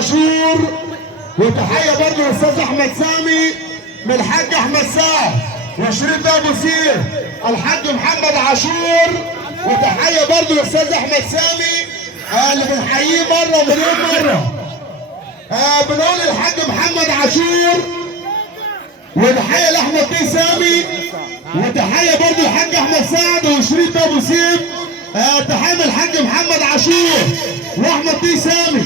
عاشور، وتحيه برضه للاستاذ احمد سامي من الحاج احمد سعد وشريف ابو سيف الحاج محمد عاشور، وتحيه برضه للاستاذ احمد سامي اللي بنحييه مره ومليون مره. بنقول للحاج محمد عاشور، وتحيه لاحمد بيه سامي، وتحيه برضه للحاج احمد سعد وشريف ابو سيف. تحيه من الحاج محمد عاشور واحمد بيه سامي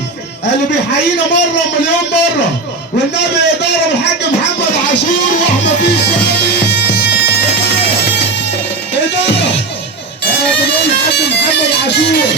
اللي بيحيينا مره ومليون مره، والنبي اداره الحاج محمد عاشور واحمد بيه سامي. اداره بنقول للحاج محمد عاشور